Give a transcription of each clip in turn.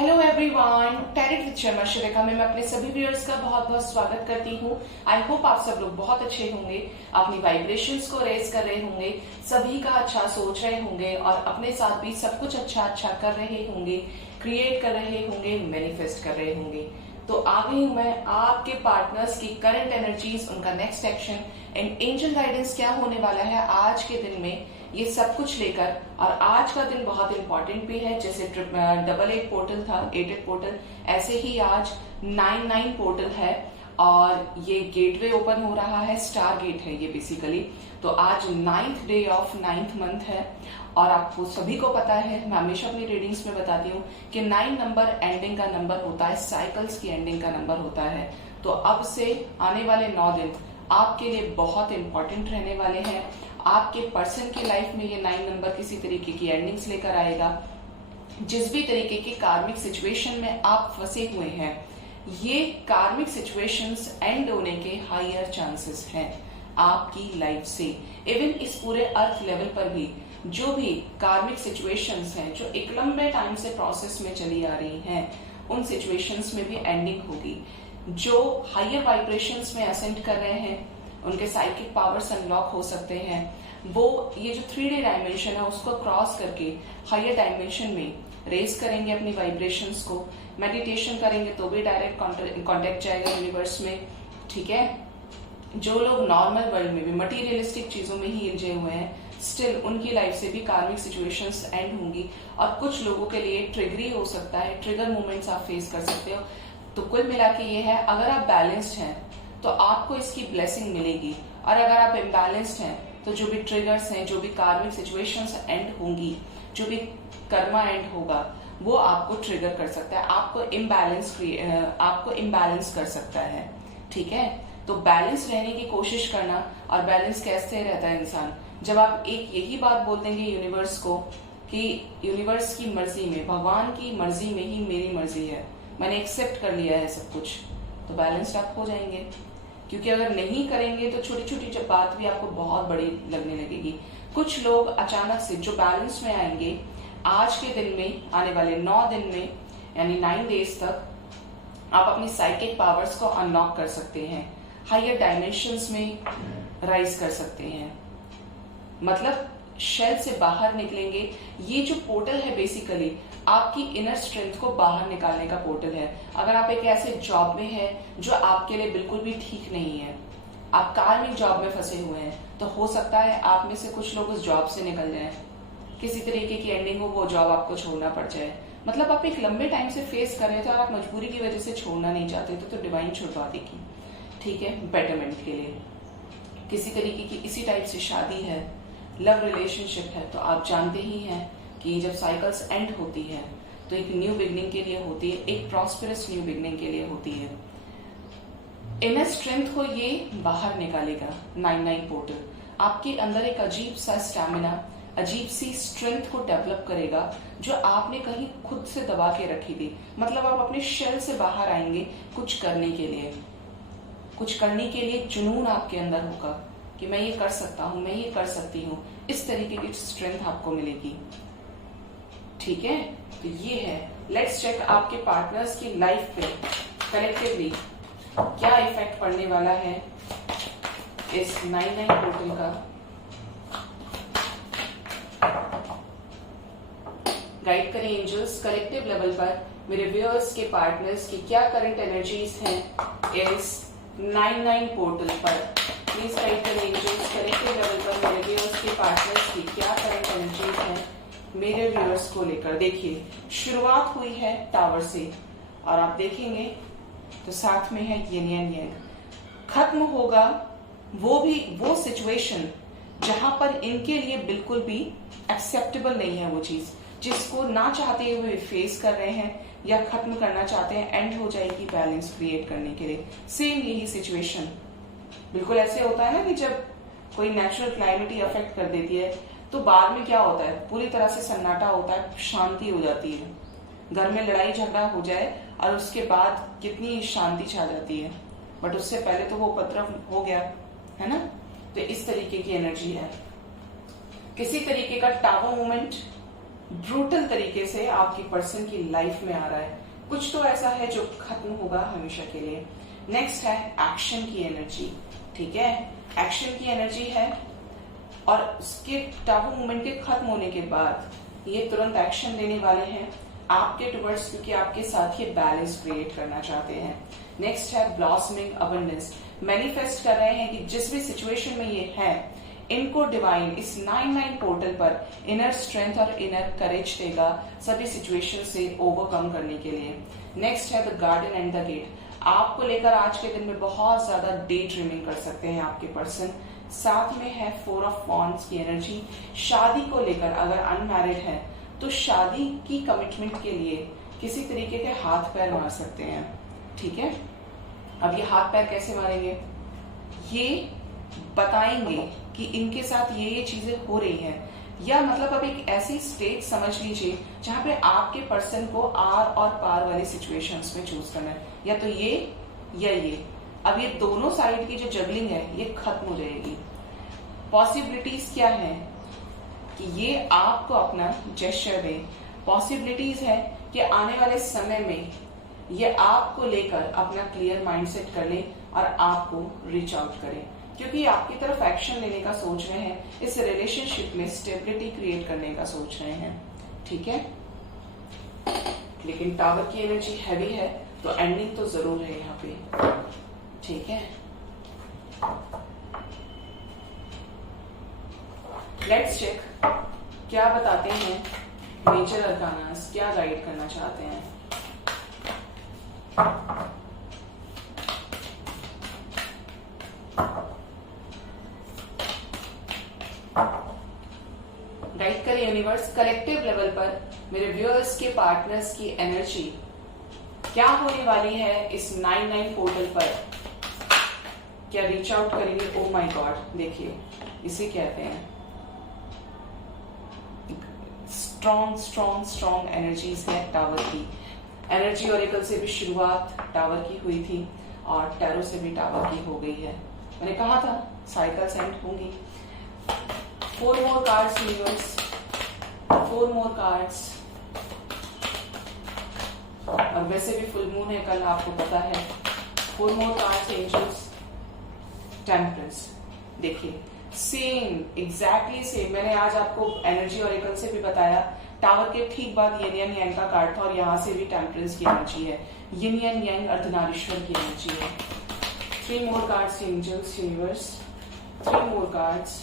Hello everyone, tarot with Sharma Shivika में मैं अपने सभी व्यूअर्स का बहुत बहुत स्वागत करती हूँ। आई होप आप सब लोग बहुत अच्छे होंगे, अपनी वाइब्रेशंस को रेज कर रहे होंगे, सभी का अच्छा सोच रहे होंगे और अपने साथ भी सब कुछ अच्छा कर रहे होंगे, क्रिएट कर रहे होंगे, मैनिफेस्ट कर रहे होंगे। तो आ गई हूँ मैं आपके पार्टनर्स की करंट एनर्जीज, उनका next action and angel guidance क्या होने वाला है आज के दिन में, ये सब कुछ लेकर। और आज का दिन बहुत इंपॉर्टेंट भी है, जैसे 88 पोर्टल था, 88 पोर्टल, ऐसे ही आज 99 पोर्टल है और ये गेटवे ओपन हो रहा है, स्टार गेट है ये बेसिकली। तो आज 9th day of 9th month है और आपको सभी को पता है, मैं हमेशा अपनी रीडिंग्स में बताती हूँ कि 9 नंबर एंडिंग का नंबर होता है, साइकिल्स की एंडिंग का नंबर होता है। तो अब से आने वाले 9 दिन आपके लिए बहुत इंपॉर्टेंट रहने वाले हैं। आपके पर्सन की लाइफ में ये 9 नंबर किसी तरीके की एंडिंग्स लेकर आएगा। जिस भी तरीके के कार्मिक सिचुएशन में आप फंसे हुए हैं, ये कार्मिक सिचुएशंस एंड होने के हायर चांसेस हैं आपकी लाइफ से। इवन इस पूरे अर्थ लेवल पर भी जो भी कार्मिक सिचुएशंस हैं, जो एक लंबे टाइम से प्रोसेस में चली आ रही हैं, उन सिचुएशंस में भी एंडिंग होगी। जो हायर वाइब्रेशंस में असेंड कर रहे हैं, उनके साइकिक पावर्स अनलॉक हो सकते हैं। वो ये जो 3D डायमेंशन है उसको क्रॉस करके हायर डायमेंशन में रेज करेंगे अपनी वाइब्रेशंस को। मेडिटेशन करेंगे तो भी डायरेक्ट कांटेक्ट जाएगा यूनिवर्स में, ठीक है। जो लोग नॉर्मल वर्ल्ड में भी मटीरियलिस्टिक चीजों में ही उलझे हुए हैं, स्टिल उनकी लाइफ से भी कार्मिक सिचुएशंस एंड होंगी। और कुछ लोगों के लिए ट्रिगरी हो सकता है, ट्रिगर मोमेंट्स आप फेस कर सकते हो। तो कुल मिला के ये है, अगर आप बैलेंस्ड हैं तो आपको इसकी ब्लेसिंग मिलेगी, और अगर आप इम्बैलेंस्ड हैं तो जो भी ट्रिगर्स हैं, जो भी कार्मिक सिचुएशंस एंड होंगी, जो भी कर्मा एंड होगा, वो आपको ट्रिगर कर सकता है, आपको इम्बैलेंस कर सकता है, ठीक है। तो बैलेंस रहने की कोशिश करना। और बैलेंस कैसे रहता है इंसान, जब आप एक यही बात बोल देंगे यूनिवर्स को कि यूनिवर्स की मर्जी में, भगवान की मर्जी में ही मेरी मर्जी है, मैंने एक्सेप्ट कर लिया है सब कुछ, तो बैलेंस्ड आप हो जाएंगे। क्योंकि अगर नहीं करेंगे तो छोटी छोटी जब बात भी आपको बहुत बड़ी लगने लगेगी। कुछ लोग अचानक से जो बैलेंस में आएंगे आज के दिन में, आने वाले 9 दिन में, यानी 9 डेज तक आप अपनी साइकिक पावर्स को अनलॉक कर सकते हैं, हायर डायमेंशंस में राइज कर सकते हैं, मतलब शेल से बाहर निकलेंगे। ये जो पोर्टल है बेसिकली आपकी इनर स्ट्रेंथ को बाहर निकालने का पोर्टल है। अगर आप एक ऐसे जॉब में है जो आपके लिए बिल्कुल भी ठीक नहीं है, आप कार्मिक जॉब में फंसे हुए हैं, तो हो सकता है आप में से कुछ लोग उस जॉब से निकल जाएं, किसी तरीके की एंडिंग हो, वो जॉब आपको छोड़ना पड़ जाए। मतलब आप एक लंबे टाइम से फेस कर रहे थे और आप मजबूरी की वजह से छोड़ना नहीं चाहते थे, तो डिवाइन छुड़वा देगी, ठीक है, बेटरमेंट के लिए। किसी तरीके की इसी टाइप से शादी है, लव रिलेशनशिप है, तो आप जानते ही हैं कि जब साइकिल्स एंड होती है तो एक न्यू बिगनिंग के लिए होती है, एक प्रॉस्पेरस न्यू बिगनिंग के लिए होती है। इनर स्ट्रेंथ को ये बाहर निकालेगा 99 पोर्टल, आपके अंदर एक अजीब सा स्टैमिना, अजीब सी स्ट्रेंथ को डेवलप करेगा जो आपने कहीं खुद से दबा के रखी थी। मतलब आप अपने शेल से बाहर आएंगे कुछ करने के लिए, कुछ करने के लिए जुनून आपके अंदर होगा कि मैं ये कर सकता हूं, मैं ये कर सकती हूँ, इस तरीके की स्ट्रेंथ आपको मिलेगी, ठीक है। तो ये है, लेट्स चेक आपके पार्टनर्स की लाइफ पे कलेक्टिवली क्या इफेक्ट पड़ने वाला है इस 99 पोर्टल का। गाइड करें एंजल्स, कलेक्टिव लेवल पर मेरे व्यूअर्स के पार्टनर्स की क्या करंट एनर्जीज हैं इस 99 पोर्टल पर। प्लीज गाइड करें एंजल्स, कलेक्टिव लेवल पर मेरे व्यूअर्स के पार्टनर्स की क्या करंट एनर्जीज हैं मेरे व्यूअर्स को लेकर। देखिए, शुरुआत हुई है टावर से और आप देखेंगे तो साथ में है यिन एंड यांग। खत्म होगा वो सिचुएशन जहां पर इनके लिए बिल्कुल भी एक्सेप्टेबल नहीं है, वो चीज जिसको ना चाहते हुए फेस कर रहे हैं या खत्म करना चाहते हैं, एंड हो जाएगी बैलेंस क्रिएट करने के लिए। सेम यही सिचुएशन बिल्कुल ऐसे होता है ना कि जब कोई नेचुरल क्लाइमेट अफेक्ट कर देती है तो बाद में क्या होता है, पूरी तरह से सन्नाटा होता है, शांति हो जाती है। घर में लड़ाई झगड़ा हो जाए और उसके बाद कितनी शांति छा जाती है, बट उससे पहले तो वो उपद्रव हो गया है ना। तो इस तरीके की एनर्जी है। किसी तरीके का टावर मूवमेंट ब्रूटल तरीके से आपकी पर्सन की लाइफ में आ रहा है। कुछ तो ऐसा है जो खत्म होगा हमेशा के लिए। नेक्स्ट है एक्शन की एनर्जी। ठीक है, एक्शन की एनर्जी है और उसके टाबू मूवमेंट के खत्म होने के बाद ये तुरंत एक्शन लेने वाले हैं आपके टुवर्ड्स, क्योंकि आपके साथ ये बैलेंस क्रिएट करना चाहते हैं। नेक्स्ट है ब्लॉसमिंग अबंडेंस। मैनिफेस्ट कर रहे हैं कि जिस भी सिचुएशन में ये है, इनको डिवाइन इस 9-9 पोर्टल पर इनर स्ट्रेंथ और इनर करेज देगा सभी सिचुएशन से ओवरकम करने के लिए। नेक्स्ट है the garden and the gate. आपको लेकर आज के दिन में बहुत ज्यादा डे ड्रीमिंग कर सकते हैं आपके पर्सन। साथ में है 4 ऑफ वॉन्ड्स की एनर्जी। शादी को लेकर अगर अनमैरिड है तो शादी की कमिटमेंट के लिए किसी तरीके के हाथ पैर मार सकते हैं। ठीक है, अब ये हाथ पैर कैसे मारेंगे, ये बताएंगे कि इनके साथ ये चीजें हो रही हैं, या मतलब अब एक ऐसी स्टेज समझ लीजिए जहां पे आपके पर्सन को आर और पार वाली सिचुएशंस में चूज करना है, या तो ये या ये। अब ये दोनों साइड की जो जगलिंग है ये खत्म हो जाएगी। पॉसिबिलिटीज क्या है कि ये आपको अपना जेस्चर दे। पॉसिबिलिटीज है कि आने वाले समय में ये आपको लेकर अपना क्लियर माइंडसेट कर ले और आपको रीच आउट करे, क्योंकि आपकी तरफ एक्शन लेने का सोच रहे हैं, इस रिलेशनशिप में स्टेबिलिटी क्रिएट करने का सोच रहे हैं। ठीक है, लेकिन टावर की एनर्जी हैवी है तो एंडिंग तो जरूर है यहाँ पे। ठीक है, लेट्स चेक क्या बताते हैं मेजर अरकानास, क्या गाइड करना चाहते हैं। गाइड करे यूनिवर्स, कलेक्टिव लेवल पर मेरे व्यूअर्स के पार्टनर्स की एनर्जी क्या होने वाली है इस 9-9 पोर्टल पर। क्या रीच आउट करेंगे? ओ माय गॉड, देखिए इसे कहते हैं स्ट्रॉन्ग स्ट्रॉन्ग स्ट्रॉन्ग एनर्जीज है टावर की। एनर्जी ऑरेकल से भी शुरुआत टावर की हुई थी और टैरो से भी टावर की हो गई है। मैंने कहा था साइकिल्स एंड होंगी। 4 more cards universe, 4 more cards। और वैसे भी फुल मून है कल, आपको पता है। 4 more cards एंजल्स, टेम्परेंस। देखिए सेम, एग्जैक्टली सेम। मैंने आज आपको एनर्जी ऑरेकल से भी बताया, टावर के ठीक बाद यिन एंड यांग का कार्ड था और यहाँ से भी टेम्परेंस की एनर्जी है, यिन एंड यांग अर्धनारीश्वर की एनर्जी है। 3 more cards angels universe, 3 more cards।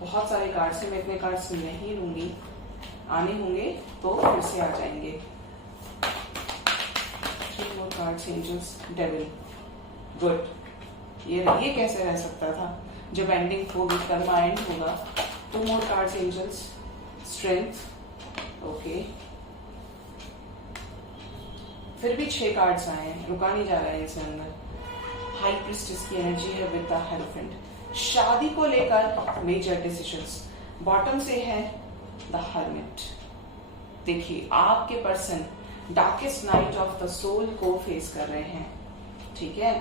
बहुत सारे कार्ड्स हैं, मैं इतने कार्ड्स नहीं लूंगी, आने होंगे तो फिर से आ जाएंगे। 3 more cards angels, devil, good. ये कैसे रह सकता था जब एंडिंग होगी, कर्मा एंड होगा। 2 more cards angels, strength, okay. फिर भी 6 कार्ड्स आए हैं, रुका नहीं जा रहा है इसके अंदर। हाई प्रिस्टेस की एनर्जी है विद द हेरोफेंट। शादी को लेकर मेजर डिसीजंस। बॉटम से है द हर्मिट। देखिए आपके person darkest night of the soul को फेस कर रहे हैं। ठीक है,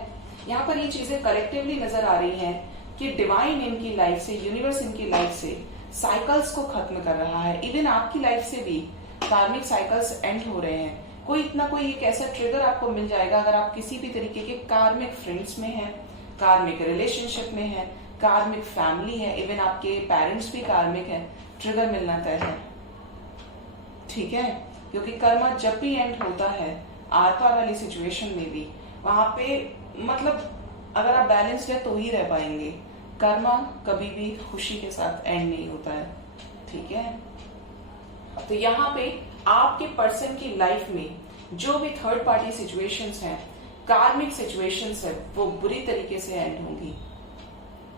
यहाँ पर ये चीजें कलेक्टिवली नजर आ रही हैं कि डिवाइन इनकी लाइफ से, यूनिवर्स इनकी लाइफ से साइकिल्स को खत्म कर रहा है। इवन आपकी लाइफ से भी कार्मिक साइकिल्स एंड हो रहे हैं। कोई इतना कोई एक ऐसा ट्रिगर आपको मिल जाएगा अगर आप किसी भी तरीके के कार्मिक फ्रेंड्स में हैं, कार्मिक रिलेशनशिप में है, कार्मिक फैमिली है, इवन आपके पेरेंट्स भी कार्मिक है, ट्रिगर मिलना तय है। ठीक है, क्योंकि कर्मा जब भी एंड होता है आर पार वाली सिचुएशन में भी, वहां पे मतलब अगर आप बैलेंस्ड है तो ही रह पाएंगे। कर्मा कभी भी खुशी के साथ एंड नहीं होता है। ठीक है, तो यहाँ पे आपके पर्सन की लाइफ में जो भी थर्ड पार्टी सिचुएशंस हैं, कार्मिक सिचुएशंस है, वो बुरी तरीके से एंड होंगी।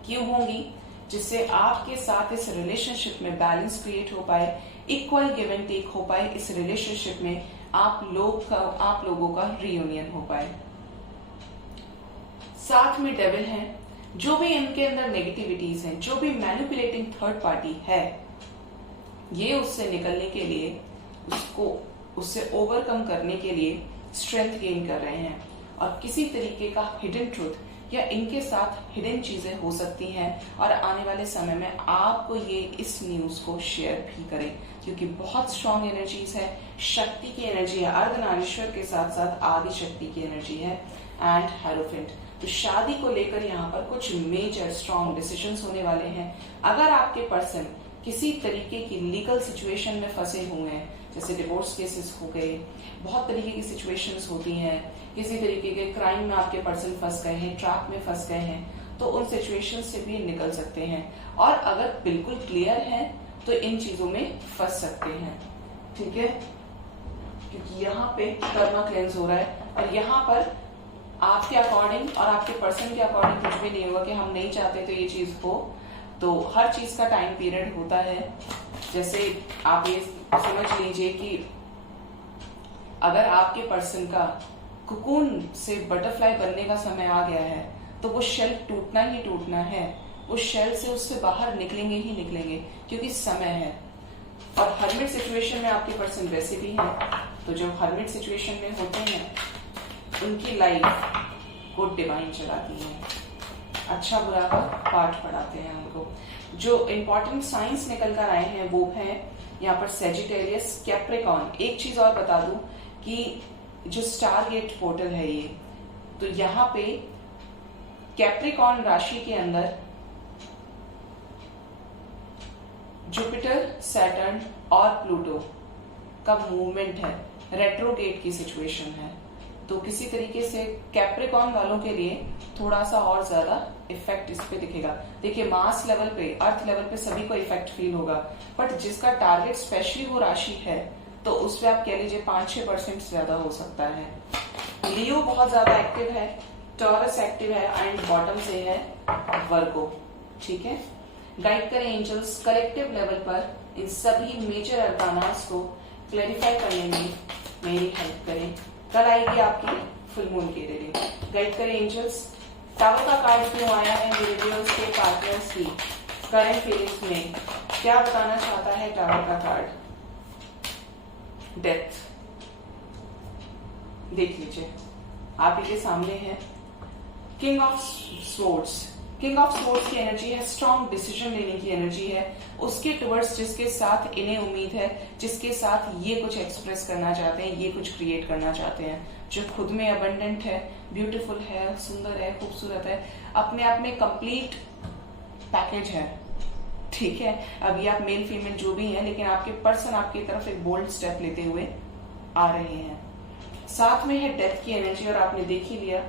क्यों होंगी? जिससे आपके साथ इस रिलेशनशिप में बैलेंस क्रिएट हो पाए, इक्वल गिव एंड टेक हो पाए, इस रिलेशनशिप में आप लोगों का रियूनियन हो पाए। साथ में डेविल है, जो भी इनके अंदर नेगेटिविटीज हैं, जो भी मैनिपुलेटिंग थर्ड पार्टी है, ये उससे निकलने के लिए, उससे ओवरकम करने के लिए स्ट्रेंथ गेन कर रहे हैं और किसी तरीके का हिडन ट्रूथ, या इनके साथ हिडन चीजें हो सकती हैं और आने वाले समय में आपको ये इस न्यूज को शेयर भी करें, क्योंकि बहुत स्ट्रॉन्ग एनर्जीज है, शक्ति की एनर्जी है, अर्धनारीश्वर के साथ साथ आदि शक्ति की एनर्जी है एंड हेरोफेंट। तो शादी को लेकर यहाँ पर कुछ मेजर स्ट्रॉन्ग डिसीजंस होने वाले हैं। अगर आपके पर्सन किसी तरीके की लीगल सिचुएशन में फंसे हुए हैं, जैसे डिवोर्स केसेस हो गए, बहुत तरीके की सिचुएशंस होती हैं, किसी तरीके के क्राइम में आपके पर्सन फंस गए हैं, ट्रैप में फंस गए हैं, तो उन सिचुएशन से भी निकल सकते हैं। और अगर बिल्कुल क्लियर है तो इन चीजों में फंस सकते हैं, ठीक है, क्योंकि यहाँ पे कर्मा क्लेंस हो रहा है और यहाँ पर आपके अकॉर्डिंग और आपके पर्सन के अकॉर्डिंग कुछ भी नहीं होगा कि हम नहीं चाहते तो ये चीज हो। तो हर चीज का टाइम पीरियड होता है। जैसे आप ये समझ लीजिए कि अगर आपके पर्सन का कुकून से बटरफ्लाई बनने का समय आ गया है तो वो शेल टूटना ही टूटना है, उस शेल से उससे बाहर निकलेंगे ही निकलेंगे, क्योंकि समय है। और हर्मिट सिचुएशन में आपके पर्सन वैसे भी हैं, तो जो हर्मिट सिचुएशन में होते हैं उनकी लाइफ को डिवाइन चलाती है, अच्छा बुरा का पाठ पढ़ाते हैं उनको। जो इंपॉर्टेंट साइंस निकल कर आए हैं वो है यहाँ पर सेजिटेरियस, कैप्रिकॉर्न। एक चीज और बता दूं कि जो स्टार गेट पोर्टल है ये, तो यहाँ पे कैप्रिकॉर्न राशि के अंदर जुपिटर, सैटर्न और प्लूटो का मूवमेंट है, रेट्रोगेट की सिचुएशन है। तो किसी तरीके से कैप्रिकॉर्न वालों के लिए थोड़ा सा और ज्यादा इफेक्ट इस पे दिखेगा। देखिए मास लेवल पे, अर्थ लेवल पे सभी को इफेक्ट फील होगा, बट जिसका टारगेट स्पेशली वो राशि है तो उस पे आप कह लीजिए 5-6% ज्यादा हो सकता है। लियो बहुत ज्यादा एक्टिव है, टॉरस एक्टिव है एंड बॉटम से है वर्गो, ठीक है। गाइड करें एंजल्स कलेक्टिव लेवल पर इन सभी मेजर अरकानास को क्लैरिफाई करने में मेरी हेल्प करें। कल आएगी आपकी फुल मून की रीडिंग। गाइड करें एंजल्स, टावर का कार्ड क्यों आया है मेरे व्यूअर्स के पार्टनर्स की करंट फीलिंग्स में, क्या बताना चाहता है टावर का कार्ड? डेथ। देख लीजिए आप ही के सामने है king of swords. King of swords की एनर्जी है, स्ट्रॉन्ग डिसीजन लेने की एनर्जी है, उसके टुवर्ड्स जिसके साथ इन्हें उम्मीद है, जिसके साथ ये कुछ एक्सप्रेस करना चाहते हैं, ये कुछ क्रिएट करना चाहते हैं, जो खुद में अबंडेंट है, ब्यूटीफुल है, सुंदर है, खूबसूरत है, अपने आप में कंप्लीट पैकेज है, ठीक है। अभी आप मेल फीमेल जो भी हैं, लेकिन आपके पर्सन आपकी तरफ एक बोल्ड स्टेप लेते हुए आ रहे हैं। साथ में है डेथ की एनर्जी, और आपने देख ही लिया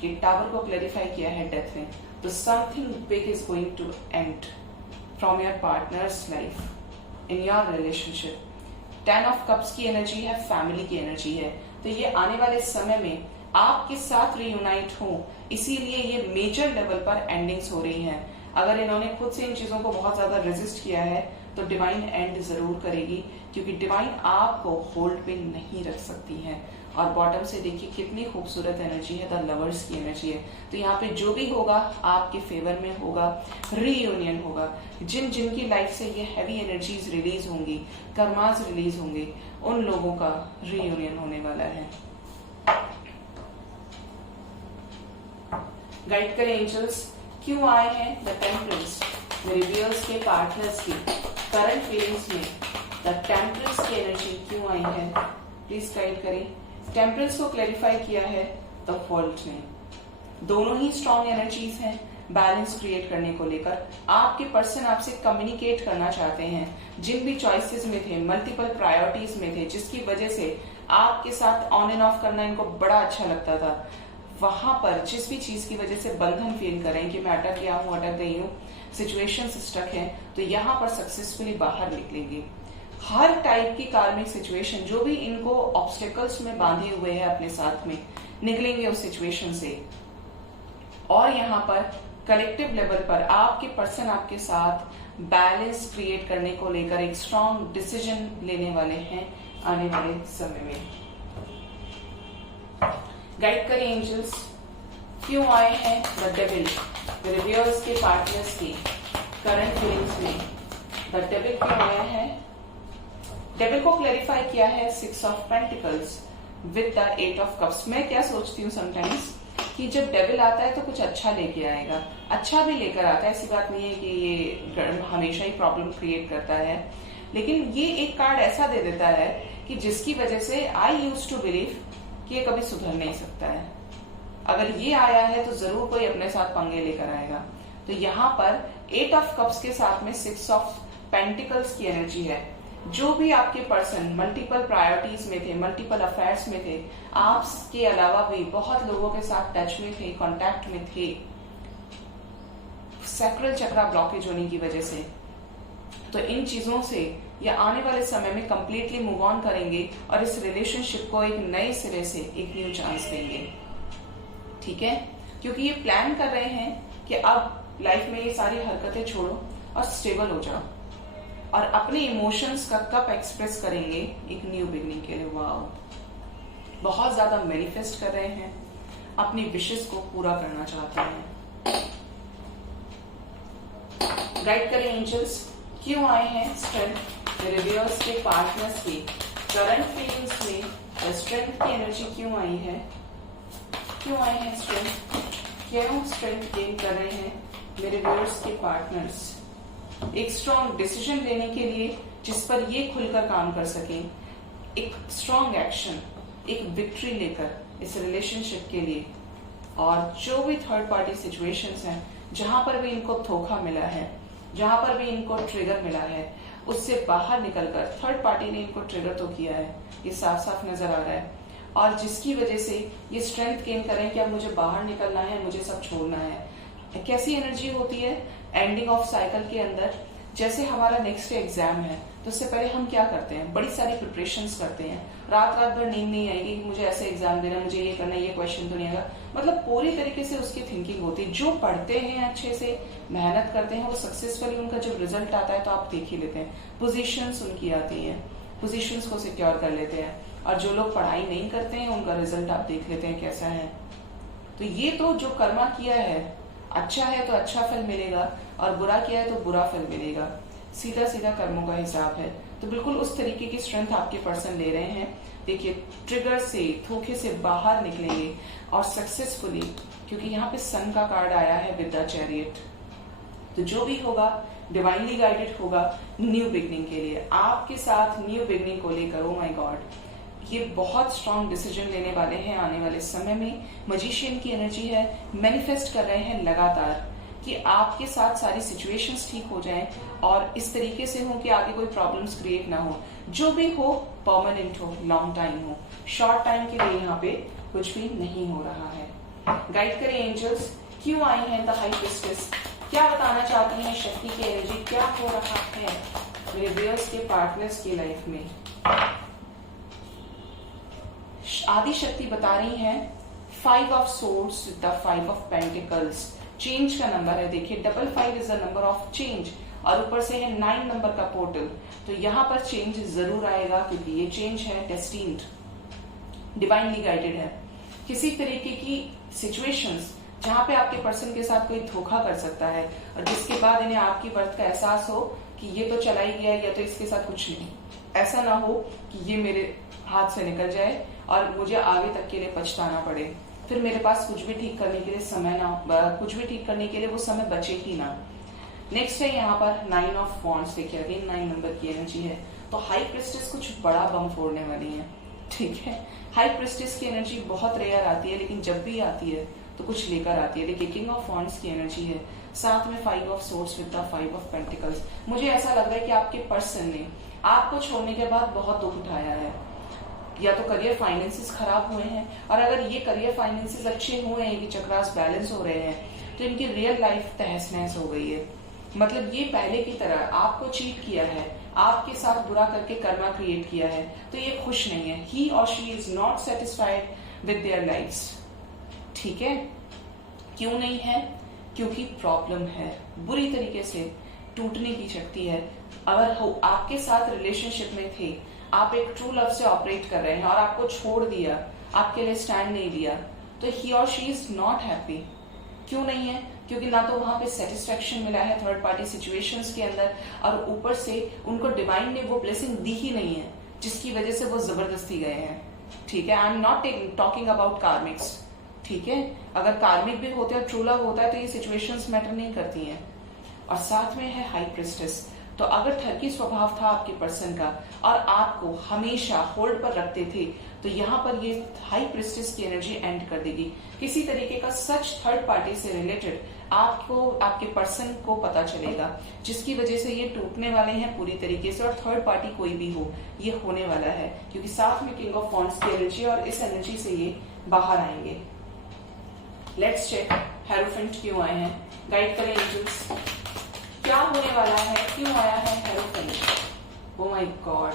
कि टावर को क्लैरिफाई किया है डेथ ने। तो something big is going to end from your partner's life in your relationship. 10 of cups की एनर्जी है, फैमिली की एनर्जी है। तो ये आने वाले समय में आपके साथ रियूनाइट हो, इसीलिए ये मेजर लेवल पर एंडिंग्स हो रही हैं। अगर इन्होंने खुद से इन चीजों को बहुत ज्यादा रेजिस्ट किया है तो डिवाइन एंड जरूर करेगी, क्योंकि डिवाइन आपको होल्ड पे नहीं रख सकती है। और बॉटम से देखिए कितनी खूबसूरत एनर्जी है, द लवर्स की एनर्जी है। तो यहाँ पे जो भी होगा आपके फेवर में होगा, रीयूनियन होगा। जिन जिनकी लाइफ से ये हैवी एनर्जीज रिलीज होंगी, कर्मास रिलीज होंगे, उन लोगों का रीयूनियन होने वाला है। गाइड करें एंजल्स, क्यों आए हैं द टेम्परेंस मेरे व्यूअर्स के पार्टनर्स की करंट फीलिंग्स में? द टेम्परेंस की एनर्जी क्यों आई है, प्लीज गाइड करें। टेम्परेंस को क्लैरिफाई किया है द फॉल्ट ने। दोनों ही स्ट्रॉन्ग एनर्जीज हैं बैलेंस क्रिएट करने को लेकर। आपके पर्सन आपसे कम्युनिकेट करना चाहते हैं, जिन भी चॉइसेस में थे, मल्टीपल प्रायोरिटीज में थे, जिसकी वजह से आपके साथ ऑन एंड ऑफ करना इनको बड़ा अच्छा लगता था, वहां पर जिस भी चीज की वजह से बंधन फील करें कि मैं अटक गया हूं, अटक गई हूं, सिचुएशन स्टक है, तो यहाँ पर सक्सेसफुली बाहर निकलेंगे। हर टाइप की कार्मिक सिचुएशन जो भी इनको ऑब्स्टेकल्स में बांधे हुए है अपने साथ में, निकलेंगे उस सिचुएशन से। और यहाँ पर कलेक्टिव लेवल पर आपके पर्सन आपके साथ बैलेंस क्रिएट करने को लेकर एक स्ट्रॉन्ग डिसीजन लेने वाले हैं आने वाले समय में। गाइड करें एंजल्स, क्यों आए हैं द डेविल मेरे व्यूअर्स के पार्टनर्स की करंट फीलिंग्स में? द डेविल क्यों आया है? डेविल को क्लैरिफाई किया है 6 of pentacles with the 8 of cups. मैं क्या सोचती हूँ समटाइम्स कि जब डेविल आता है तो कुछ अच्छा लेके आएगा, अच्छा भी लेकर आता है, ऐसी बात नहीं है कि ये हमेशा ही प्रॉब्लम क्रिएट करता है, लेकिन ये एक कार्ड ऐसा दे देता है कि जिसकी वजह से आई यूज टू बिलीव कि ये कभी सुधर नहीं सकता है। अगर ये आया है तो जरूर कोई अपने साथ पंगे लेकर आएगा। तो यहाँ पर 8 ऑफ कप्स के साथ में 6 ऑफ पेंटिकल्स की एनर्जी है। जो भी आपके पर्सन मल्टीपल प्रायोरिटीज में थे, मल्टीपल अफेयर्स में थे, आपके अलावा भी बहुत लोगों के साथ टच में थे, कांटेक्ट में थे, सैक्रल चक्रा ब्लॉकेज होने की वजह से, तो इन चीजों से या आने वाले समय में कंप्लीटली मूव ऑन करेंगे और इस रिलेशनशिप को एक नए सिरे से एक न्यू चांस देंगे। ठीक है, क्योंकि ये प्लान कर रहे हैं कि अब लाइफ में ये सारी हरकतें छोड़ो और स्टेबल हो जाओ, और अपने इमोशंस का कब एक्सप्रेस करेंगे एक न्यू बिगनिंग के लिए। वाओ, बहुत ज्यादा मैनिफेस्ट कर रहे हैं, अपनी विशेस को पूरा करना चाहते हैं। गाइड करें एंजल्स, क्यों आए हैं स्ट्रेंथ मेरे व्यूअर्स के पार्टनर्स की करंट फीलिंग्स में स्ट्रेंथ की एनर्जी क्यों आई है, क्यों आए हैं स्ट्रेंथ, क्यों स्ट्रेंथ गेन कर रहे हैं मेरे व्यूअर्स के पार्टनर्स एक स्ट्रॉन्ग डिसीजन लेने के लिए जिस पर ये खुलकर काम कर सकें, एक स्ट्रॉन्ग एक्शन, एक विक्ट्री लेकर इस रिलेशनशिप के लिए। और जो भी थर्ड पार्टी सिचुएशंस हैं जहां पर भी इनको धोखा मिला है, जहां पर भी इनको ट्रिगर मिला है, उससे बाहर निकलकर थर्ड पार्टी ने इनको ट्रिगर तो किया है, ये साफ साफ नजर आ रहा है, और जिसकी वजह से ये स्ट्रेंथ गेन करें कि अब मुझे बाहर निकलना है, मुझे सब छोड़ना है। कैसी एनर्जी होती है एंडिंग ऑफ साइकिल के अंदर, जैसे हमारा नेक्स्ट एग्जाम है तो उससे पहले हम क्या करते हैं, बड़ी सारी प्रिपरेशंस करते हैं, रात रात भर नींद नहीं आएगी कि मुझे ऐसे एग्जाम देना, मुझे ये करना, ये क्वेश्चन तो नहीं आएगा, मतलब पूरी तरीके से उसकी थिंकिंग होती है। जो पढ़ते हैं अच्छे से मेहनत करते हैं वो सक्सेसफुली उनका जब रिजल्ट आता है तो आप देख ही लेते हैं, पोजीशंस उनकी आती हैं, पोजीशंस को सिक्योर कर लेते हैं। और जो लोग पढ़ाई नहीं करते हैं उनका रिजल्ट आप देख लेते हैं कैसा है। तो ये तो जो कर्मा किया है, अच्छा है तो अच्छा फल मिलेगा और बुरा किया है तो बुरा फल मिलेगा, सीधा सीधा कर्मों का हिसाब है। तो बिल्कुल उस तरीके की स्ट्रेंथ आपके पर्सन ले रहे हैं। देखिए, ट्रिगर से, धोखे से बाहर निकलेंगे और सक्सेसफुली, क्योंकि यहाँ पे सन का कार्ड आया है विद द चैरियट, तो जो भी होगा डिवाइनली गाइडेड होगा न्यू बिगनिंग के लिए, आपके साथ न्यू बिगनिंग को लेकर। ओ माय गॉड, ये बहुत स्ट्रॉन्ग डिसीजन लेने वाले हैं आने वाले समय में। मजिशियन की एनर्जी है, मैनिफेस्ट कर रहे हैं लगातार कि आपके साथ सारी सिचुएशंस ठीक हो जाएं और इस तरीके से हो कि आगे कोई प्रॉब्लम्स क्रिएट ना हो, जो भी हो परमानेंट हो, लॉन्ग टाइम हो, शॉर्ट टाइम के लिए यहाँ पे कुछ भी नहीं हो रहा है। गाइड करें एंजल्स, क्यों आई हैं द हाई प्रिस्टेस, क्या बताना चाहती हैं शक्ति की एनर्जी, क्या हो रहा है मेरे व्यूअर्स के पार्टनर्स की लाइफ में। आदि शक्ति बता रही है 5 of swords with the 5 of pentacles, change का नंबर है। देखिए, 55 is the number of change और ऊपर से है 9 नंबर का पोर्टल, तो यहाँ पर चेंज जरूर आएगा क्योंकि ये चेंज है डेस्टिन्ड, डिवाइनली गाइडेड है। किसी तरीके की सिचुएशंस जहां पे आपके पर्सन के साथ कोई धोखा कर सकता है और जिसके बाद इन्हें आपकी वर्थ का एहसास हो कि ये तो चला ही गया, या तो इसके साथ कुछ नहीं, ऐसा ना हो कि ये मेरे हाथ से निकल जाए और मुझे आगे तक के लिए पछताना पड़े, फिर मेरे पास कुछ भी ठीक करने के लिए समय ना, कुछ भी ठीक करने के लिए वो समय बचे ही ना। नेक्स्ट है यहाँ पर 9 ऑफ वॉन्ड्स, देखिए अगेन 9 नंबर की एनर्जी है, तो हाई प्रिस्टेस कुछ बड़ा बम फोड़ने वाली है। ठीक है, हाई प्रिस्टेस की एनर्जी बहुत रेयर आती है, लेकिन जब भी आती है तो कुछ लेकर आती है। देखिए, किंग ऑफ वॉन्ड्स की एनर्जी है, साथ में 5 of swords with the 5 of pentacles. मुझे ऐसा लग रहा है कि आपके पर्सन ने आपको छोड़ने के बाद बहुत दुख उठाया है, या तो करियर फाइनेंसेस खराब हुए हैं, और अगर ये करियर फाइनेंसेस अच्छे हुए हैं कि चक्रास बैलेंस हो रहे हैं, तो इनकी रियल लाइफ तहस नहस हो गई है। मतलब ये पहले की तरह आपको चीट किया है, आपके साथ बुरा करके कर्मा क्रिएट किया है, तो ये खुश नहीं है। ही और she is not satisfied with their lifes. ठीक है, क्यों नहीं है? क्योंकि प्रॉब्लम है, बुरी तरीके से टूटने की शक्ति है। अगर आपके साथ रिलेशनशिप में थे, आप एक ट्रू लव से ऑपरेट कर रहे हैं और आपको छोड़ दिया, आपके लिए स्टैंड नहीं लिया, तो ही और शी इज नॉट हैप्पी। क्यों नहीं है? क्योंकि ना तो वहां पे सेटिस्फेक्शन मिला है थर्ड पार्टी सिचुएशंस के अंदर, और ऊपर से उनको डिवाइन ने वो ब्लेसिंग दी ही नहीं है जिसकी वजह से वो जबरदस्ती गए हैं। ठीक है, I am not talking about karmics. ठीक है, अगर कार्मिक भी होते हैं और ट्रू लव होता है तो ये सिचुएशंस मैटर नहीं करती हैं। और साथ में है हाई प्रिस्टेस। तो अगर ठरकी स्वभाव था आपके पर्सन का और आपको हमेशा होल्ड पर रखते थे, तो यहाँ पर ये हाई प्रिस्टेस की एनर्जी एंड कर देगी। किसी तरीके का सच थर्ड पार्टी से रिलेटेड आपको आपके पर्सन को पता चलेगा, जिसकी वजह से ये टूटने वाले हैं पूरी तरीके से। और थर्ड पार्टी कोई भी हो, ये होने वाला है, क्योंकि साथ में किंग ऑफ वॉन्ड्स की एनर्जी और इस एनर्जी से ये बाहर आएंगे। लेट्स चेक हेरोफेंट क्यों आए हैं, गाइड करें एंजल्स, क्या होने वाला है, क्यों आया है hierophant. Oh my God,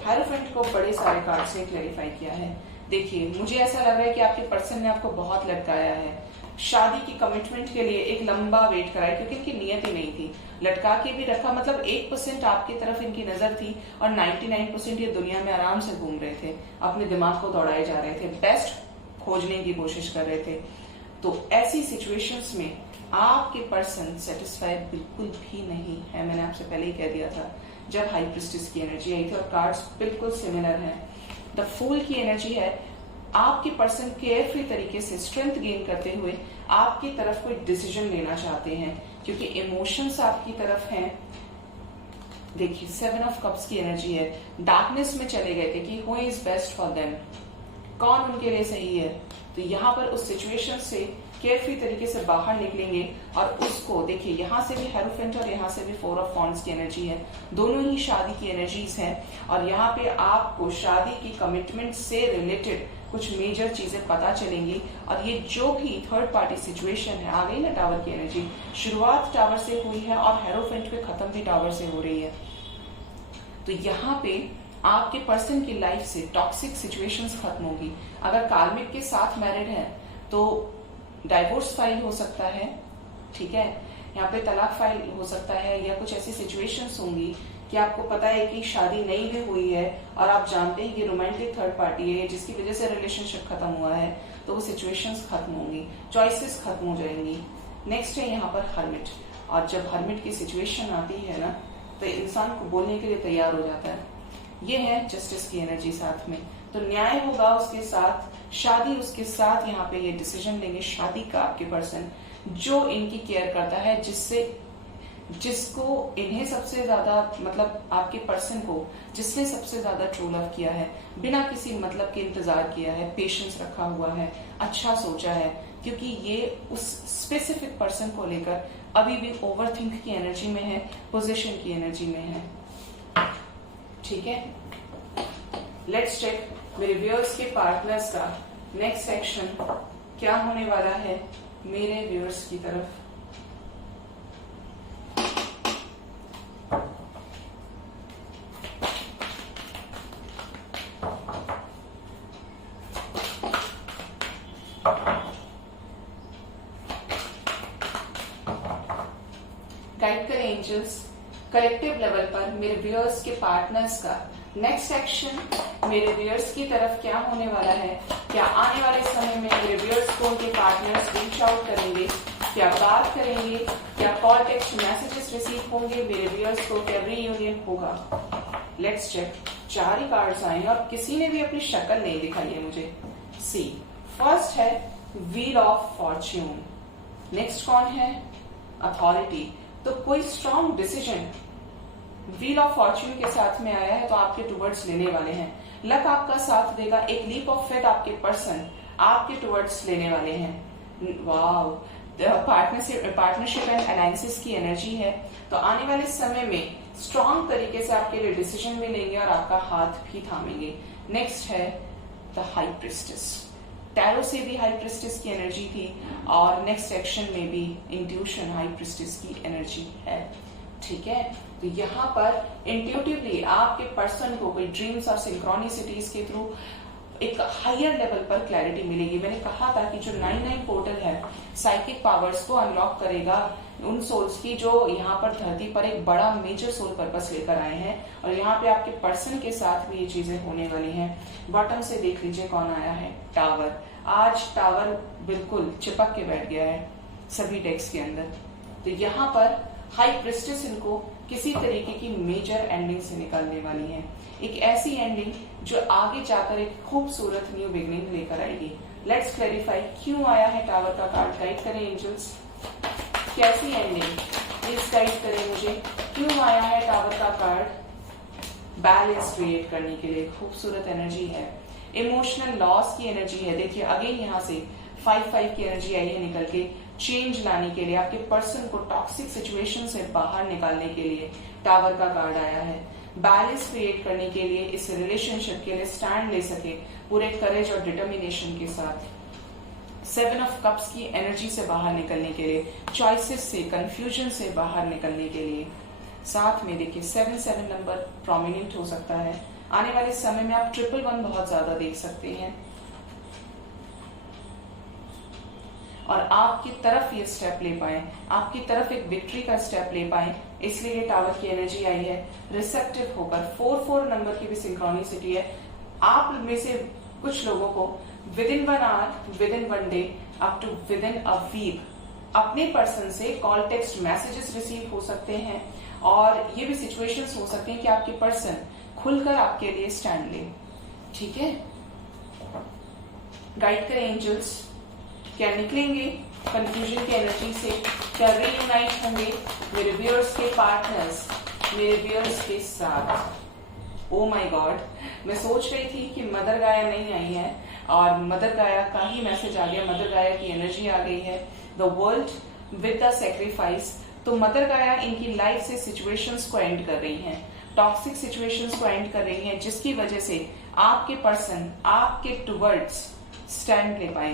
hierophant को बड़े सारे कार्ड से क्लैरिफाई किया है। देखिए, मुझे ऐसा लग रहा है कि आपके पर्सन ने आपको बहुत लटकाया है, शादी की कमिटमेंट के लिए एक लंबा वेट कराया, क्योंकि इनकी नियत ही नहीं थी। लटका के भी रखा, मतलब 1% आपकी तरफ इनकी नजर थी और 99% ये दुनिया में आराम से घूम रहे थे, अपने दिमाग को दौड़ाए जा रहे थे, बेस्ट खोजने की कोशिश कर रहे थे। तो ऐसी सिचुएशंस में आपके पर्सन सेटिस्फाइड बिल्कुल भी नहीं है। मैंने आपसे पहले ही कह दिया था जब हाई प्रिस्टेस की एनर्जी आई थी, और कार्ड्स बिल्कुल सिमिलर हैं। द फूल की एनर्जी है, आपके पर्सन केयरफ्री तरीके से स्ट्रेंथ गेन करते हुए आपकी तरफ कोई डिसीजन लेना चाहते हैं, क्योंकि इमोशंस आपकी तरफ हैं। देखिए, 7 ऑफ कप्स की एनर्जी है, डार्कनेस में चले गए थे कि who is best for them, कौन उनके लिए सही है। तो यहाँ पर उस सिचुएशन से केयरफ्री तरीके से बाहर निकलेंगे और उसको देखिए, यहाँ से भी हेरोफेंट और यहाँ से भी 4 ऑफ वॉन्ड्स की एनर्जी है, दोनों ही शादी की एनर्जीज हैं। और यहाँ पे आपको शादी की कमिटमेंट से रिलेटेड कुछ मेजर चीजें पता चलेंगी। और ये जो भी थर्ड पार्टी सिचुएशन है, आ गई ना टावर की एनर्जी, शुरुआत टावर से हुई है और हेरोफेंट पे खत्म भी टावर से हो रही है। तो यहाँ पे आपके पर्सन की लाइफ से टॉक्सिक सिचुएशंस खत्म होगी। अगर कार्मिक के साथ मैरिड है तो डाइवोर्स फाइल हो सकता है, ठीक है, यहाँ पे तलाक फाइल हो सकता है, या कुछ ऐसी सिचुएशंस होंगी कि आपको पता है कि शादी नहीं भी हुई है और आप जानते हैं कि रोमांटिक थर्ड पार्टी है जिसकी वजह से रिलेशनशिप खत्म हुआ है, तो वो सिचुएशंस खत्म होंगी, चॉइसेस खत्म हो जाएंगी। नेक्स्ट है यहाँ पर हर्मिट, और जब हर्मिट की सिचुएशन आती है ना, तो इंसान को बोलने के लिए तैयार हो जाता है। ये है जस्टिस की एनर्जी साथ में, तो न्याय होगा उसके साथ, शादी उसके साथ। यहाँ पे ये डिसीजन लेंगे शादी का आपके पर्सन, जो इनकी केयर करता है, जिसको इन्हें सबसे ज्यादा, मतलब आपके पर्सन को जिसने सबसे ज्यादा ट्रू लव किया है, बिना किसी मतलब के इंतजार किया है, पेशेंस रखा हुआ है, अच्छा सोचा है, क्योंकि ये उस स्पेसिफिक पर्सन को लेकर अभी भी ओवरथिंक की एनर्जी में है, पोजीशन की एनर्जी में है। ठीक है, लेट्स चेक मेरे व्यूअर्स के पार्टनर्स का नेक्स्ट सेक्शन क्या होने वाला है मेरे व्यूअर्स की तरफ। गाइड करें एंजल्स, कलेक्टिव लेवल पर मेरे व्यूअर्स के पार्टनर्स का नेक्स्ट एक्शन मेरे व्यूअर्स की तरफ क्या होने वाला है। क्या आने वाले समय में मेरे व्यूअर्स को उनके पार्टनर्स रीच आउट करेंगे, क्या बात करेंगे, क्या कॉल टेक्स्ट मैसेजेस रिसीव होंगे मेरे व्यूअर्स को, क्या रीयूनियन होगा। लेट्स चेक, 4 ही कार्ड्स आए और किसी ने भी अपनी शक्ल नहीं दिखाई है मुझे। सी, फर्स्ट है व्हील ऑफ फॉर्च्यून, नेक्स्ट कौन है, अथॉरिटी। तो कोई strong decision wheel of Fortune के साथ में आया है, तो आपके टुवर्ड्स लेने वाले हैं, लक आपका साथ देगा, एक लीप ऑफ फेथ आपके पर्सन आपके टुवर्ड्स लेने वाले हैं। वाओ, पार्टनरशिप एंड अलायंसेस की एनर्जी है, तो आने वाले समय में स्ट्रॉन्ग तरीके से आपके लिए डिसीजन भी लेंगे और आपका हाथ भी थामेंगे। नेक्स्ट है द हाई प्रिस्टेस, टैरो से भी हाई प्रिस्टेस की एनर्जी थी और नेक्स्ट सेक्शन में भी इंट्यूशन हाई प्रिस्टेस की एनर्जी है। ठीक है, तो यहाँ पर इंट्यूटिवली आपके पर्सन को कोई ड्रीम्स और सिंक्रोनिसिटीज के थ्रू एक हायर लेवल पर क्लैरिटी मिलेगी। मैंने कहा था कि जो 99 पोर्टल है साइकिक पावर्स को अनलॉक करेगा उन सोल्स की जो यहाँ पर धरती पर एक बड़ा मेजर सोल पर्पस लेकर आए हैं, और यहाँ पे आपके पर्सन के साथ भी ये चीजें होने वाली हैं। बॉटम से देख लीजिए कौन आया है, टावर। आज टावर बिल्कुल चिपक के बैठ गया है सभी डेक्स के अंदर। तो यहाँ पर हाई प्रिस्टेस इनको किसी तरीके की मेजर एंडिंग से निकालने वाली है, एक ऐसी एंडिंग जो आगे जाकर एक खूबसूरत न्यू बिगनिंग लेकर आएगी। लेट्स क्लैरिफाई क्यों आया है टावर का कार्ड। गाइड करें एंजल्स, कैसी एंडिंग, प्लीज गाइड करें मुझे। क्यों आया है टावर का कार्ड? बैलेंस क्रिएट करने के लिए। खूबसूरत एनर्जी है, इमोशनल लॉस की एनर्जी है। देखिए अगेन यहाँ से 5-5 की एनर्जी आई है निकल के, चेंज लाने के लिए, आपके पर्सन को टॉक्सिक सिचुएशन से बाहर निकालने के लिए टावर का कार्ड आया है। बैलेंस क्रिएट करने के लिए, इस रिलेशनशिप के लिए स्टैंड ले सके पूरे करेज और डिटर्मिनेशन के साथ। 7 ऑफ कप्स की एनर्जी से बाहर निकलने के लिए, चॉइसेस से, कंफ्यूजन से बाहर निकलने के लिए। साथ में देखिए 7 नंबर प्रोमिनेंट हो सकता है। आने वाले समय में आप 111 बहुत ज्यादा देख सकते हैं और आपकी तरफ ये स्टेप ले पाए, आपकी तरफ एक विक्ट्री का स्टेप ले पाए, इसलिए ये टावर की एनर्जी आई है। रिसेप्टिव होकर 4 नंबर की भी सिंक्रोनिसिटी है। आप में से कुछ लोगों को within 1 hour, within 1 day, up to within a week अपने पर्सन से कॉल, टेक्स्ट, मैसेजेस रिसीव हो सकते हैं और ये भी सिचुएशंस हो सकते हैं कि आपके पर्सन खुलकर आपके लिए स्टैंड ले। ठीक है, गाइड करें एंजल्स, क्या निकलेंगे कंफ्यूजन की एनर्जी से, क्या रीयूनाइट होंगे मेरे व्यूअर्स के पार्टनर्स मेरे व्यूअर्स के साथ। ओ माय गॉड, मैं सोच रही थी कि मदर गाया नहीं आई है और मदर गाया का ही मैसेज आ गया, मदर गाया की एनर्जी आ गई है। The world with the sacrifice. तो मदर गाया इनकी लाइफ से सिचुएशंस को एंड कर रही हैं, टॉक्सिक सिचुएशंस को एंड कर रही हैं, जिसकी वजह से आपके पर्सन आपके टुवर्ड्स स्टैंड ले पाए,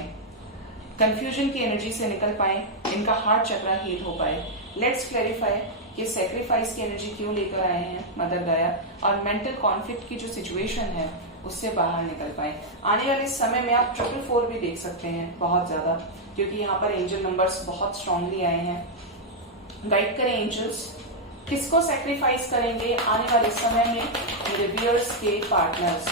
कंफ्यूजन की एनर्जी से निकल पाए, इनका हार्ट चक्रा हील हो पाए। लेट्स क्लैरिफाई कि सैक्रिफाइस की एनर्जी क्यों लेकर आए हैं मदर गाया और मेंटल कॉन्फ्लिक्ट की जो सिचुएशन है उससे बाहर निकल पाए। आने वाले समय में आप 444 भी देख सकते हैं बहुत ज्यादा, क्योंकि यहाँ पर एंजल नंबर्स बहुत स्ट्रांगली आए हैं। गाइड करें एंजल्स, किसको सैक्रिफाइस करेंगे आने वाले समय में मेरे व्यूअर्स के पार्टनर्स।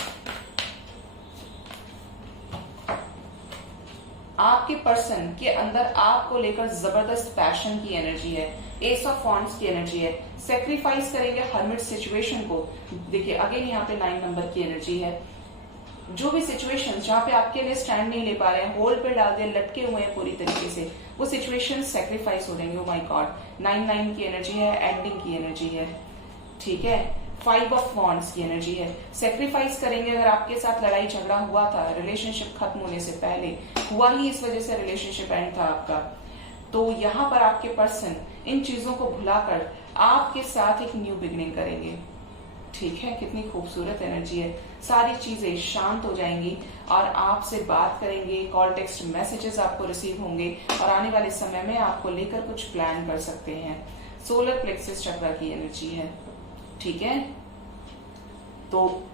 आपके पर्सन के अंदर आपको लेकर जबरदस्त पैशन की एनर्जी है, एस ऑफ वॉन्ड्स की एनर्जी है। सेक्रीफाइस करेंगे हर्मिट सिचुएशन को। देखिए अगेन यहाँ पे 9 नंबर की एनर्जी है। जो भी सिचुएशन जहाँ पे आपके लिए स्टैंड नहीं ले पा रहे हैं, होल्ड पे डाल दिए, लटके हुए हैं पूरी तरीके से, वो सिचुएशन सेक्रीफाइस हो जाएंगे। ओ माय गॉड, 9 की एनर्जी है, एंडिंग की एनर्जी है। ठीक है, 5 ऑफ वॉन्ड्स की एनर्जी है। सेक्रीफाइस करेंगे। अगर आपके साथ लड़ाई झगड़ा हुआ था, रिलेशनशिप खत्म होने से पहले हुआ ही, इस वजह से रिलेशनशिप एंड था आपका, तो यहाँ पर आपके पर्सन इन चीजों को भुलाकर आपके साथ एक न्यू बिगनिंग करेंगे। ठीक है, कितनी खूबसूरत एनर्जी है। सारी चीजें शांत हो जाएंगी और आपसे बात करेंगे, कॉल, टेक्स्ट, मैसेजेस आपको रिसीव होंगे और आने वाले समय में आपको लेकर कुछ प्लान कर सकते हैं। सोलर प्लेक्सस चक्र की एनर्जी है। ठीक है, तो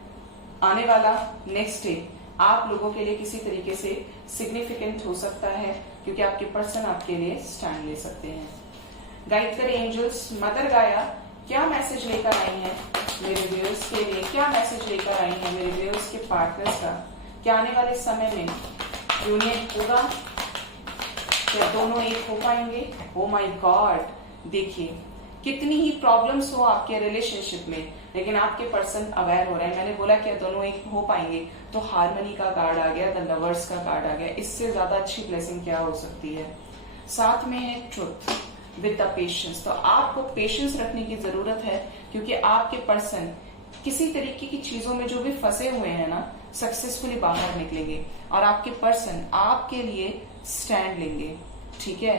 आने वाला नेक्स्ट डे आप लोगों के लिए किसी तरीके से सिग्निफिकेंट हो सकता है, क्योंकि आपके पर्सन आपके लिए स्टैंड ले सकते हैं। गाइड करें एंजल्स, मदर गाया क्या मैसेज लेकर आई हैं मेरे व्यूअर्स के लिए, क्या मैसेज लेकर आई हैं मेरे व्यूअर्स के पार्टनर्स का। क्या आने वाले समय में यूनियन होगा, क्या दोनों एक हो पाएंगे। ओ माय गॉड, देखिए कितनी ही प्रॉब्लम्स हो आपके रिलेशनशिप में, लेकिन आपके पर्सन अवेयर हो रहे हैं। मैंने बोला क्या दोनों एक हो पाएंगे, तो हार्मनी का कार्ड आ गया, द लवर्स का कार्ड आ गया। इससे ज्यादा अच्छी ब्लेसिंग क्या हो सकती है। साथ में है ट्रुथ विद द पेशेंस। तो आपको पेशेंस रखने की जरूरत है, क्योंकि आपके पर्सन किसी तरीके की चीजों में जो भी फंसे हुए हैं ना, सक्सेसफुली बाहर निकलेंगे और आपके पर्सन आपके लिए स्टैंड लेंगे। ठीक है,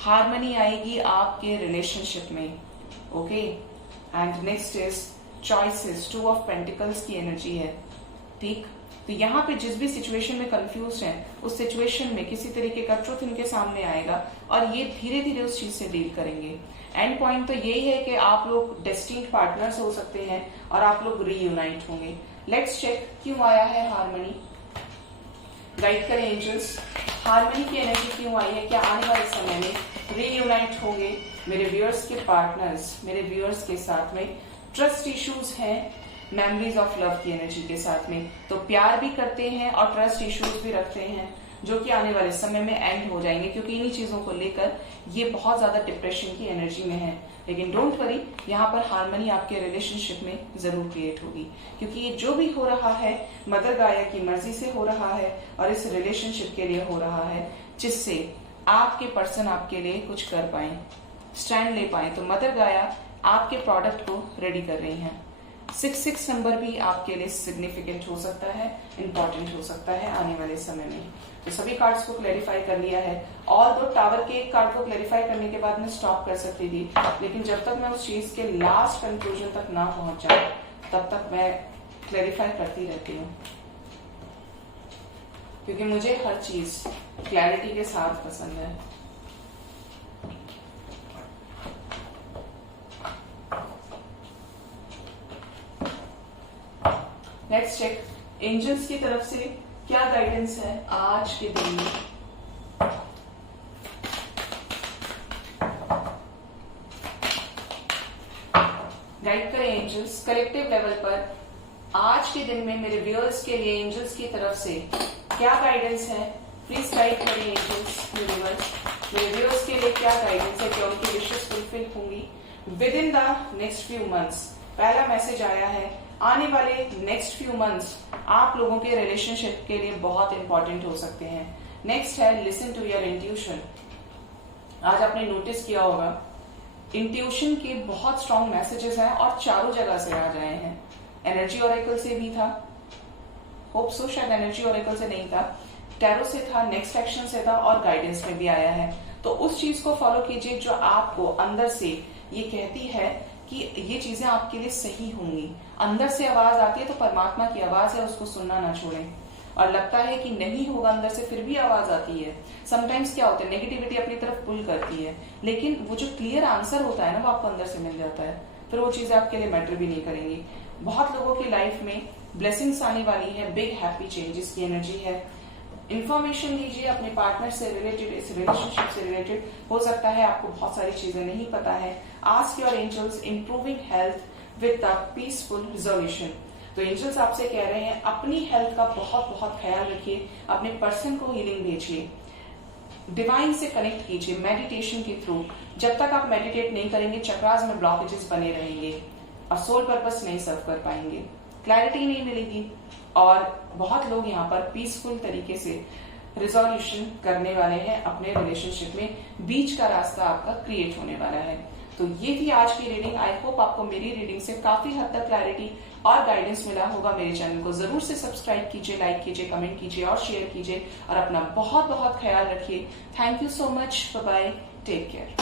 हार्मनी आएगी आपके रिलेशनशिप में। Okay, and next is choices, 2 of pentacles की एनर्जी है। ठीक, तो यहाँ पे जिस भी सिचुएशन में कंफ्यूज हैं, उस सिचुएशन में किसी तरीके का ट्रुथ इनके सामने आएगा और ये धीरे धीरे उस चीज से डील करेंगे। एंड पॉइंट तो यही है कि आप लोग डेस्टिन्ड पार्टनर्स हो सकते हैं और आप लोग रीयूनाइट होंगे। लेट्स चेक क्यों आया है हार्मनी। गाइड करें एंजल्स, हार्मनी की एनर्जी क्यों आई है। क्या आने वाले समय में रीयूनाइट होंगे मेरे व्यूअर्स के पार्टनर्स मेरे व्यूअर्स के साथ में। ट्रस्ट इश्यूज हैं, मेमोरीज ऑफ लव की एनर्जी के साथ में, तो प्यार भी करते हैं और ट्रस्ट इश्यूज भी रखते हैं। जो कि आने वाले समय में एंड हो जाएंगे, क्योंकि इन्हीं चीजों को लेकर ये बहुत ज्यादा डिप्रेशन की एनर्जी में है। लेकिन डोंट वरी, यहाँ पर हार्मनी आपके रिलेशनशिप में जरूर क्रिएट होगी, क्योंकि ये जो भी हो रहा है मदर गाया की मर्जी से हो रहा है और इस रिलेशनशिप के लिए हो रहा है, जिससे आपके पर्सन आपके लिए कुछ कर पाए, स्टैंड ले पाए। तो मदर गाया आपके प्रोडक्ट को रेडी कर रही हैं। 66 नंबर भी आपके लिए सिग्निफिकेंट हो सकता है, इंपॉर्टेंट हो सकता है आने वाले समय में। तो सभी कार्ड्स को क्लैरिफाई कर लिया है। और दो टावर के एक कार्ड को क्लैरिफाई करने के बाद मैं स्टॉप कर सकती थी, लेकिन जब तक मैं उस चीज के लास्ट कंक्लूजन तक ना पहुंच जाऊं तब तक मैं क्लैरिफाई करती रहती हूँ, क्योंकि मुझे हर चीज क्लैरिटी के साथ पसंद है। लेट्स चेक एंजल्स की तरफ से क्या गाइडेंस है आज के दिन में। गाइड करें एंजल्स कलेक्टिव लेवल पर आज के दिन में मेरे व्यूअर्स के लिए एंजल्स की तरफ से क्या गाइडेंस है। प्लीज गाइड करें एंजल्स यूनिवर्स, मेरे व्यूअर्स के लिए क्या गाइडेंस है, क्या उनकी विशेष फुलफिल होंगी with in the next few months. पहला मैसेज आया है, आने वाले नेक्स्ट फ्यू मंथ्स आप लोगों के रिलेशनशिप के लिए बहुत इंपॉर्टेंट हो सकते हैं। नेक्स्ट है लिसन टू योर इंट्यूशन। आज आपने नोटिस किया होगा इंट्यूशन के बहुत स्ट्रॉन्ग मैसेजेस हैं और चारों जगह से आ जाए हैं। एनर्जी ओरेकल से भी था, होप सो शायद एनर्जी ओरेकल से नहीं था, टैरो से था, नेक्स्ट एक्शन से था और गाइडेंस में भी आया है। तो उस चीज को फॉलो कीजिए जो आपको अंदर से ये कहती है कि ये चीजें आपके लिए सही होंगी। अंदर से आवाज आती है तो परमात्मा की आवाज है, उसको सुनना ना छोड़ें। और लगता है कि नहीं होगा अंदर से, फिर भी आवाज आती है। समटाइम्स क्या होता है, नेगेटिविटी अपनी तरफ पुल करती है, लेकिन वो जो क्लियर आंसर होता है ना, वो आपको अंदर से मिल जाता है, फिर वो चीजें आपके लिए मैटर भी नहीं करेंगी। बहुत लोगों की लाइफ में ब्लेसिंग्स आने वाली है, बिग हैप्पी चेंजेस की एनर्जी है। इन्फॉर्मेशन लीजिए अपने पार्टनर से रिलेटेड, इस रिलेशनशिप से रिलेटेड। हो सकता है आपको बहुत सारी चीजें नहीं पता है। Ask your angels improving health with the peaceful resolution. तो एंजल्स आपसे कह रहे हैं अपनी हेल्थ का बहुत बहुत ख्याल रखिए, अपने पर्सन को हीलिंग भेजिए, डिवाइन से कनेक्ट कीजिए मेडिटेशन के थ्रू। जब तक आप मेडिटेट नहीं करेंगे चक्रास में ब्लॉकेजेस बने रहेंगे और सोल पर्पस नहीं सर्व कर पाएंगे, क्लैरिटी नहीं मिलेगी। और बहुत लोग यहाँ पर पीसफुल तरीके से रिजोल्यूशन करने वाले हैं अपने रिलेशनशिप में, बीच का रास्ता आपका क्रिएट होने वाला है। तो ये थी आज की रीडिंग। आई होप आपको मेरी रीडिंग से काफी हद तक क्लैरिटी और गाइडेंस मिला होगा। मेरे चैनल को जरूर से सब्सक्राइब कीजिए, लाइक कीजिए, कमेंट कीजिए और शेयर कीजिए और अपना बहुत बहुत ख्याल रखिए। Thank you so much, bye bye, take care.